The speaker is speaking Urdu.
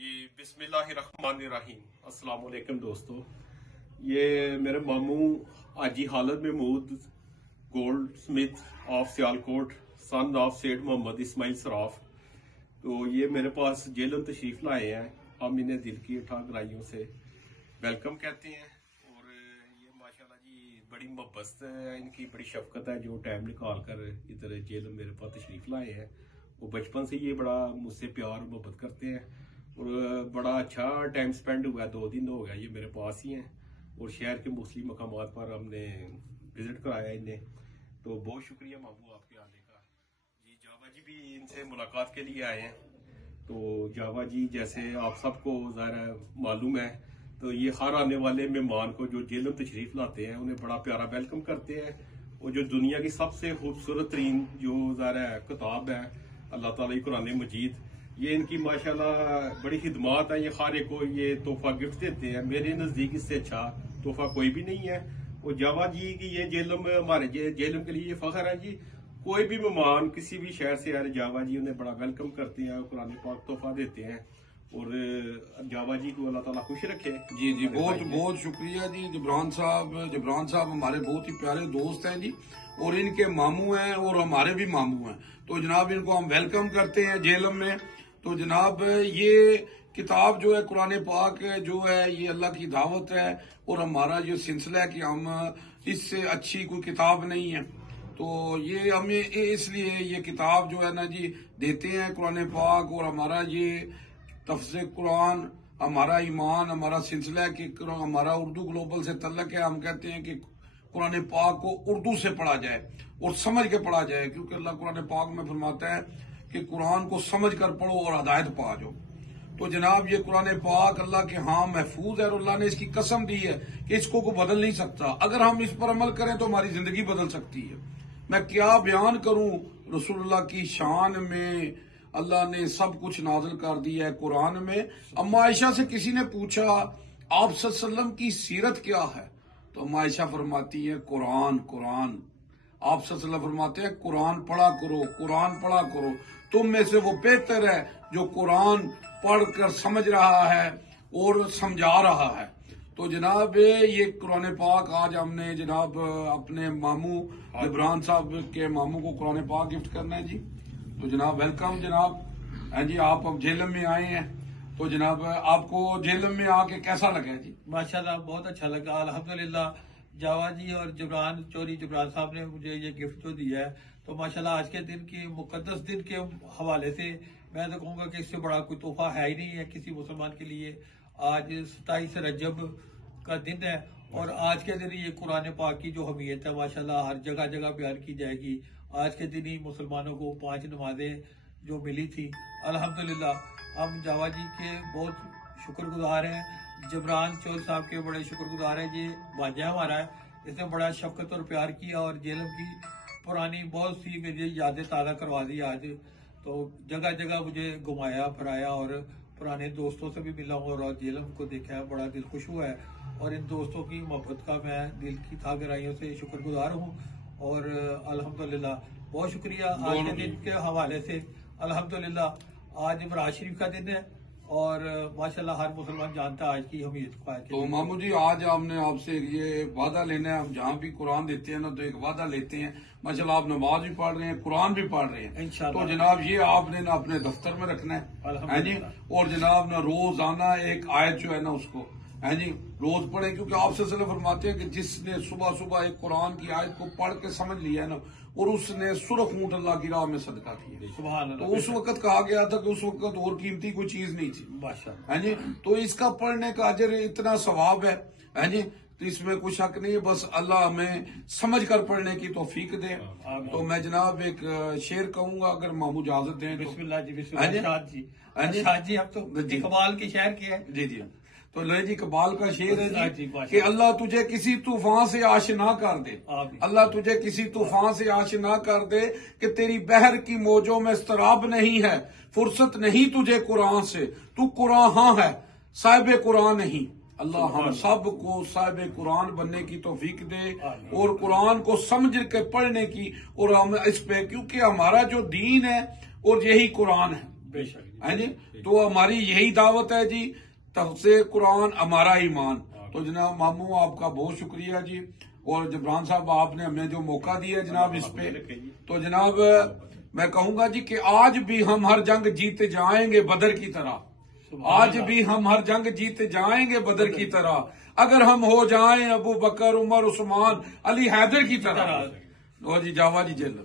جی بسم اللہ الرحمن الرحیم۔ السلام علیکم دوستو، یہ میرے ماموں آجی حالت Mahmood goldsmith of Sialkot, son of سیٹ محمد اسماعیل سراف، تو یہ میرے پاس جیلم تشریف لائے ہیں۔ ہم انہیں دل کی اٹھا گرائیوں سے ویلکم کہتے ہیں، اور یہ ماشاءاللہ جی بڑی محبت ہے ان کی، بڑی شفقت ہے جو ٹائم نکال کر ادھر جیلم میرے پاس تشریف لائے ہیں۔ وہ بچپن سے یہ بڑا مجھ سے پیار اور محبت کرتے ہیں، اور بڑا اچھا ٹائم سپینڈ ہوا ہے۔ 2 دن ہو گیا یہ میرے پاس ہی ہیں، اور شہر کے مختلف مقامات پر ہم نے وزٹ کرایا انہیں، تو بہت شکریہ ماموں آپ کے آنے کا۔ جی جاوا جی بھی ان سے ملاقات کے لیے آئے ہیں، تو جاوا جی جیسے آپ سب کو ظاہر معلوم ہے، تو یہ ہر آنے والے مہمان کو جو جیلم تشریف لاتے ہیں انہیں بڑا پیارا ویلکم کرتے ہیں، اور جو دنیا کی سب سے خوبصورت ترین جو ظاہر کتاب ہے اللہ تعالیٰ کی قرآن مجید، یہ ان کی ماشاءاللہ بڑی خدمات ہیں۔ یہ ہر ایک کو یہ تحفہ گفٹ دیتے ہیں، میرے نزدیک اس سے اچھا تحفہ کوئی بھی نہیں ہے۔ اور جاوا جی کی یہ جیلم ہمارے جیلم کے لیے یہ فخر ہے جی، کوئی بھی مہمان کسی بھی شہر سے آئے جاوا جی انہیں بڑا ویلکم کرتے ہیں، قرآن پاک تحفہ دیتے ہیں، اور جاوا جی کو اللہ تعالیٰ خوش رکھے۔ جی بہت بہت شکریہ جی جبران صاحب ہمارے بہت ہی پیارے دوست ہیں جی، اور ان کے ماموں ہیں اور ہمارے بھی ماموں ہیں، تو جناب ان کو ہم ویلکم کرتے ہیں جیلم میں۔ تو جناب یہ کتاب جو ہے قرآن پاک جو ہے یہ اللہ کی دعوت ہے، اور ہمارا یہ سلسلہ ہے کہ ہم اس سے اچھی کوئی کتاب نہیں ہے، تو یہ ہمیں اس لیے یہ کتاب جو ہے نا جی دیتے ہیں قرآن پاک، اور ہمارا یہ تفسیر قرآن ہمارا ایمان ہمارا سلسلہ ہے کہ ہمارا اردو گلوبل سے تعلق ہے۔ ہم کہتے ہیں کہ قرآن پاک کو اردو سے پڑھا جائے اور سمجھ کے پڑھا جائے، کیونکہ اللہ قرآن پاک میں فرماتا ہے کہ قرآن کو سمجھ کر پڑھو اور ہدایت پا جاؤ۔ تو جناب یہ قرآن پاک اللہ کے ہاں محفوظ ہے، اور اللہ نے اس کی قسم دی ہے کہ اس کو کوئی بدل نہیں سکتا۔ اگر ہم اس پر عمل کریں تو ہماری زندگی بدل سکتی ہے۔ میں کیا بیان کروں رسول اللہ کی شان میں، اللہ نے سب کچھ نازل کر دیا ہے قرآن میں۔ اما عائشہ سے کسی نے پوچھا آپ صلی اللہ علیہ وسلم کی سیرت کیا ہے، تو اما عائشہ فرماتی ہے قرآن۔ آپ صلی اللہ علیہ وسلم فرماتے ہیں قرآن پڑھا کرو، تم میں سے وہ بہتر ہے جو قرآن پڑھ کر سمجھ رہا ہے اور سمجھا رہا ہے۔ تو جناب یہ قرآن پاک آج ہم نے جناب اپنے ماموں جبران صاحب کے ماموں کو قرآن پاک گفٹ کرنا ہے جی، تو جناب ویلکم جناب۔ ہاں جی آپ اب جیلم میں آئے ہیں، تو جناب آپ کو جیلم میں آ کے کیسا لگا جی؟ ماشاءاللہ بہت اچھا لگا الحمدللہ۔ جاوا جی اور جبران صاحب نے مجھے یہ گفٹ جو دیا ہے، تو ماشاءاللہ آج کے دن کی مقدس دن کے حوالے سے میں تو کہوں گا کہ اس سے بڑا کوئی تحفہ ہے ہی نہیں ہے کسی مسلمان کے لیے۔ آج 27 رجب کا دن ہے، اور آج کے دن یہ قرآن پاک کی جو اہمیت ہے ماشاءاللہ ہر جگہ بیان کی جائے گی۔ آج کے دن ہی مسلمانوں کو 5 نمازیں جو ملی تھی، الحمدللہ ہم جاوا جی کے بہت شکر گزار ہیں، جبران صاحب کے بڑے شکر گزار ہیں۔ یہ بھانجا ہمارا ہے، اس نے بڑا شفقت اور پیار کیا، اور جیلم کی پرانی بہت سی میری یادیں تازہ کروا دی آج، تو جگہ مجھے گھمایا پھرایا، اور پرانے دوستوں سے بھی ملا ہوں اور جیلم کو دیکھا ہے، بڑا دل خوش ہوا ہے، اور ان دوستوں کی محبت کا میں دل کی گہرائیوں سے شکر گزار ہوں، اور الحمدللہ بہت شکریہ۔ آج کے دن کے حوالے سے الحمدللہ آج معراج شریف کا دن ہے، اور ماشاءاللہ ہر مسلمان جانتا ہے آج کی اہمیت کو۔ تو ماموں جی آج ہم نے آپ سے یہ وعدہ لینا ہے، ہم جہاں بھی قرآن دیتے ہیں نا تو ایک وعدہ لیتے ہیں، ماشاءاللہ آپ نماز بھی پڑھ رہے ہیں قرآن بھی پڑھ رہے ہیں، تو جناب یہ آپ نے نا اپنے دفتر میں رکھنا ہے جی، اور جناب نا روزانہ ایک آیت جو ہے نا اس کو جی روز پڑھیں، کیونکہ آپ صلی اللہ علیہ وسلم فرماتے ہیں کہ جس نے صبح ایک قرآن کی آیت کو پڑھ کے سمجھ لیا ہے نا، اور اس نے سرخ اونٹ اللہ کی راہ میں صدقہ کیا، تو اس وقت کہا گیا تھا کہ اس وقت اور قیمتی کوئی چیز نہیں تھی ہاں جی، تو اس کا پڑھنے کا اجر اتنا ثواب ہے ہاں جی، تو اس میں کوئی شک نہیں ہے، بس اللہ ہمیں سمجھ کر پڑھنے کی توفیق دے۔ تو میں جناب ایک شعر کہوں گا اگر ماموں اجازت دیں۔ بسم اللہ جی، بسم اللہ شاد جی، اب تو اقبال کے شعر کی ہے جی، تو لے جی اقبال کا شعر ہے جی کہ اللہ تجھے کسی طوفان سے آشنا کر دے، اللہ تجھے کسی طوفان سے آشنا کر دے کہ تیری بحر کی موجوں میں اضطراب نہیں ہے، فرصت نہیں تجھے قرآن سے، تو قرآن ہاں ہے صاحب قرآن نہیں۔ اللہ ہم سب کو صاحب قرآن بننے کی توفیق دے، اور قرآن کو سمجھ کے پڑھنے کی، اور ہم اس پہ کیونکہ ہمارا جو دین ہے اور یہی قرآن ہے۔ بے شک ہے جی. تو ہماری یہی دعوت ہے جی, تفسیر قرآن ہمارا ایمان. تو جناب ماموں آپ کا بہت شکریہ جی, اور جبران صاحب آپ نے ہمیں جو موقع دیا جناب اس پہ, تو جناب میں کہوں گا جی کہ آج بھی ہم ہر جنگ جیتے جائیں گے بدر کی طرح, آج بھی ہم ہر جنگ جیتے جائیں گے بدر کی طرح, اگر ہم ہو جائیں ابو بکر عمر عثمان علی حیدر کی طرح. جی جاوا جی جیل.